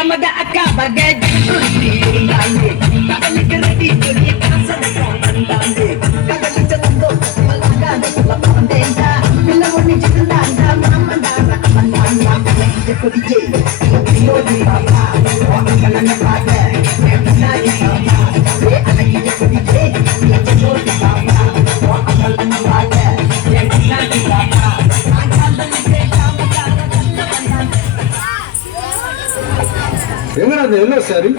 கமத அக்கா வகை குருத்தி கடலுக்கு ரெடி சொல்லி வந்தாங்க கடலுக்கு வந்தோ பிள்ளை ஒண்ணு குடிச்சே எங்க அந்த எல்லோ சாரி?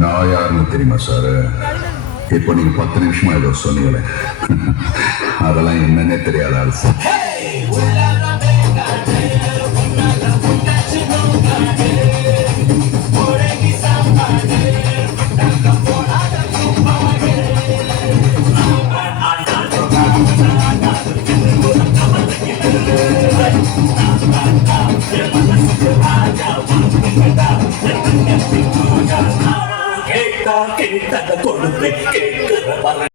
நான் யாருன்னு தெரியுமா சார் இப்போ நீங்க பத்து நிமிஷமா ஏதோ சொன்னீங்களே. அதெல்லாம் என்னன்னே தெரியாத ஆள் சார்